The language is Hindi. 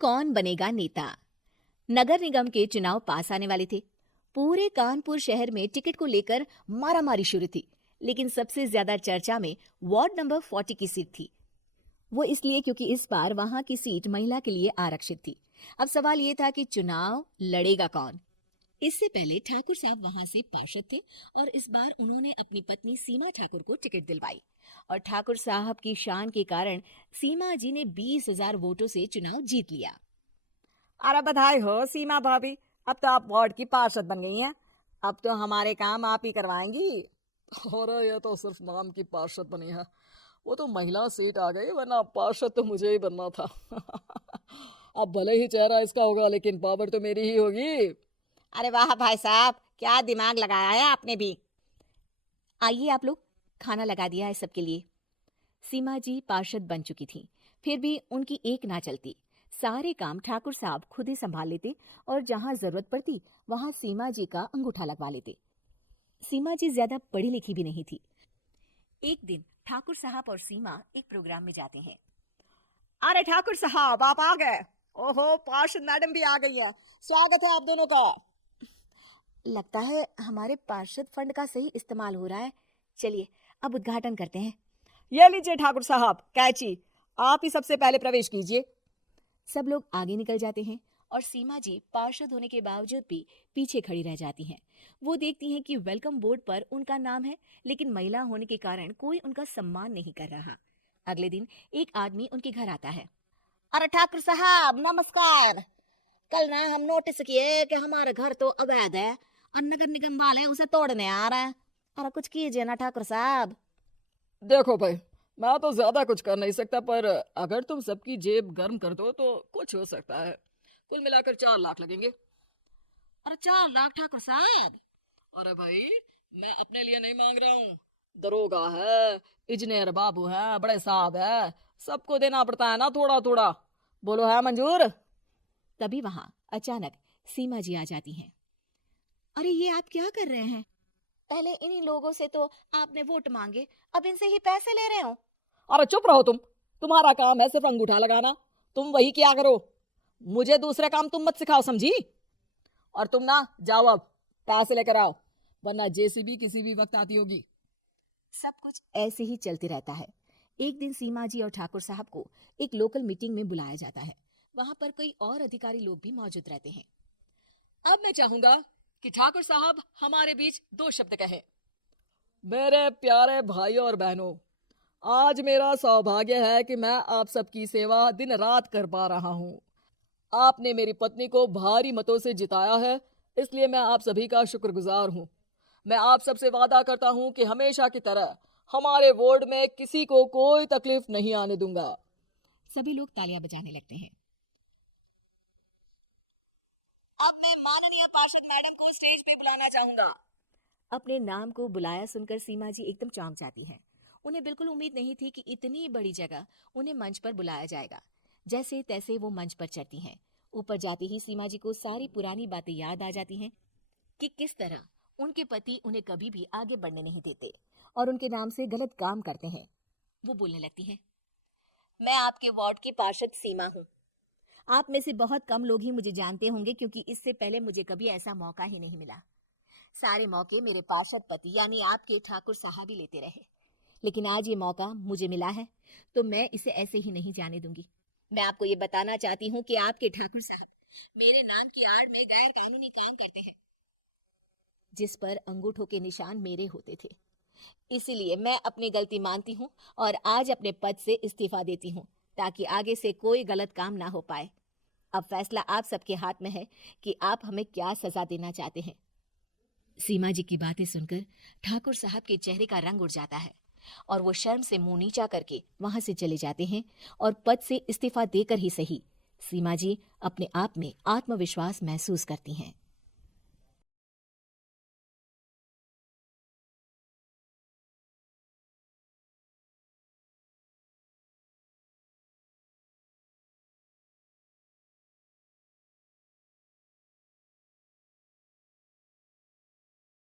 कौन बनेगा नेता। नगर निगम के चुनाव पास आने वाले थे। पूरे कानपुर शहर में टिकट को लेकर मारामारी शुरू थी, लेकिन सबसे ज्यादा चर्चा में वार्ड नंबर 40 की सीट थी। वो इसलिए क्योंकि इस बार वहां की सीट महिला के लिए आरक्षित थी। अब सवाल ये था कि चुनाव लड़ेगा कौन। इससे पहले ठाकुर साहब वहां से पार्षद थे और इस बार उन्होंने अपनी पत्नी सीमा ठाकुर को टिकट दिलवाई और ठाकुर साहब की शान के कारण सीमा जी ने 20,000 वोटों से चुनाव जीत लिया। अरे बधाई हो सीमा भाभी, अब तो आप वार्ड की पार्षद बन गई हैं। अब तो हमारे काम आप ही करवाएंगी। अरे ये तो सिर्फ नाम की पार्षद बनी है, वो तो महिला सीट आ गई, वरना पार्षद तो मुझे ही बनना था। अब भले ही चेहरा इसका होगा, लेकिन पावर तो मेरी ही होगी। अरे वाह भाई साहब, क्या दिमाग लगाया है आपने भी। आइए आप लोग, खाना लगा दिया है सबके लिए। सीमा जी पार्षद बन चुकी थी, फिर भी उनकी एक ना चलती। सारे काम ठाकुर साहब खुद ही संभाल लेते और जहां जरूरत पड़ती वहां सीमा जी का अंगूठा लगवा लेते। सीमा जी ज्यादा पढ़ी लिखी भी नहीं थी। एक दिन ठाकुर साहब और सीमा एक प्रोग्राम में जाते हैं। अरे ठाकुर साहब, आप आ गए। ओहो, पार्षद मैडम भी आ गई है। स्वागत है आप दोनों का। लगता है हमारे पार्षद फंड का सही इस्तेमाल हो रहा है। चलिए अब उद्घाटन करते हैं। ये लीजिए ठाकुर साहब कैची, आप ही सबसे पहले प्रवेश कीजिए। सब लोग आगे निकल जाते हैं और सीमा जी पार्षद होने के बावजूद भी पीछे खड़ी रह जाती हैं। वो देखती हैं कि वेलकम बोर्ड पर उनका नाम है, लेकिन महिला होने के कारण कोई उनका सम्मान नहीं कर रहा। अगले दिन एक आदमी उनके घर आता है। अरे ठाकुर साहब नमस्कार। कल ना हम नोटिस किए कि हमारा घर तो अवैध है और नगर निगम वाले उसे तोड़ने आ रहे हैं। अरे कुछ कीजिए ना ठाकुर साहब। देखो भाई, मैं तो ज्यादा कुछ कर नहीं सकता, पर अगर तुम सबकी जेब गर्म कर दो तो कुछ हो सकता है। कुल मिलाकर 4 लाख लगेंगे। अरे 4 लाख ठाकुर साहब? अरे भाई, मैं अपने लिए नहीं मांग रहा हूँ। दरोगा है, इंजीनियर बाबू है, बड़े साहब है, सबको देना पड़ता है ना थोड़ा थोड़ा। बोलो है मंजूर? तभी वहां अचानक सीमा जी आ जाती हैं। अरे ये आप क्या कर रहे हैं? पहले इन्हीं लोगों से तो आपने वोट मांगे, अब इनसे ही पैसे ले रहे हो। अरे चुप रहो तुम, तुम्हारा काम है सिर्फ अंगूठा लगाना, तुम वही किया करो। मुझे दूसरे काम तुम मत सिखाओ, समझी? और तुम ना जाओ, अब पैसे लेकर आओ, वरना जेसीबी किसी भी वक्त आती होगी। सब कुछ ऐसे ही चलते रहता है। एक दिन सीमा जी और ठाकुर साहब को एक लोकल मीटिंग में बुलाया जाता है। वहां पर कई और अधिकारी लोग भी मौजूद रहते हैं। अब मैं चाहूंगा कि ठाकुर साहब हमारे बीच 2 शब्द कहें। मेरे प्यारे भाइयों और बहनों, आज मेरा सौभाग्य है कि मैं आप सबकी सेवा दिन रात कर पा रहा हूँ। आपने मेरी पत्नी को भारी मतों से जिताया है, इसलिए मैं आप सभी का शुक्रगुजार हूँ। मैं आप सबसे वादा करता हूँ कि हमेशा की तरह हमारे वार्ड में किसी को कोई तकलीफ नहीं आने दूंगा। सभी लोग तालियां बजाने लगते हैं। अब मैं माननीय पार्षद मैडम को स्टेज पे बुलाना चाहूंगा। अपने नाम को बुलाया सुनकर सीमा जी एकदम चौंक जाती हैं। उन्हें बिल्कुल उम्मीद नहीं थी कि इतनी बड़ी जगह उन्हें मंच पर बुलाया जाएगा। जैसे तैसे वो मंच पर चढ़ती हैं। ऊपर जाते ही सीमा जी को सारी पुरानी बातें याद आ जाती हैं कि किस तरह उनके पति उन्हें कभी भी आगे बढ़ने नहीं देते और उनके नाम से गलत काम करते हैं। वो बोलने लगती हैं, मैं आपके वार्ड की पार्षद सीमा हूँ। आप में से बहुत कम लोग ही मुझे जानते होंगे, क्योंकि इससे पहले मुझे कभी ऐसा मौका ही नहीं मिला। सारे मौके मेरे पार्षद पति यानी आपके ठाकुर साहब ही लेते रहे, लेकिन आज ये मौका मुझे मिला है, तो मैं इसे ऐसे ही नहीं जाने दूंगी। मैं आपको ये बताना चाहती हूँ कि आपके ठाकुर साहब मेरे नाम की आड़ में गैर कानूनी काम करते हैं, जिस पर अंगूठों के निशान मेरे होते थे। इसीलिए मैं अपनी गलती मानती हूँ और आज अपने पद से इस्तीफा देती हूँ, ताकि आगे से कोई गलत काम ना हो पाए। अब फैसला आप सबके हाथ में है कि आप हमें क्या सजा देना चाहते हैं। सीमा जी की बातें सुनकर ठाकुर साहब के चेहरे का रंग उड़ जाता है और वो शर्म से मुंह नीचा करके वहां से चले जाते हैं और पद से इस्तीफा देकर ही सही सीमा जी अपने आप में आत्मविश्वास महसूस करती हैं।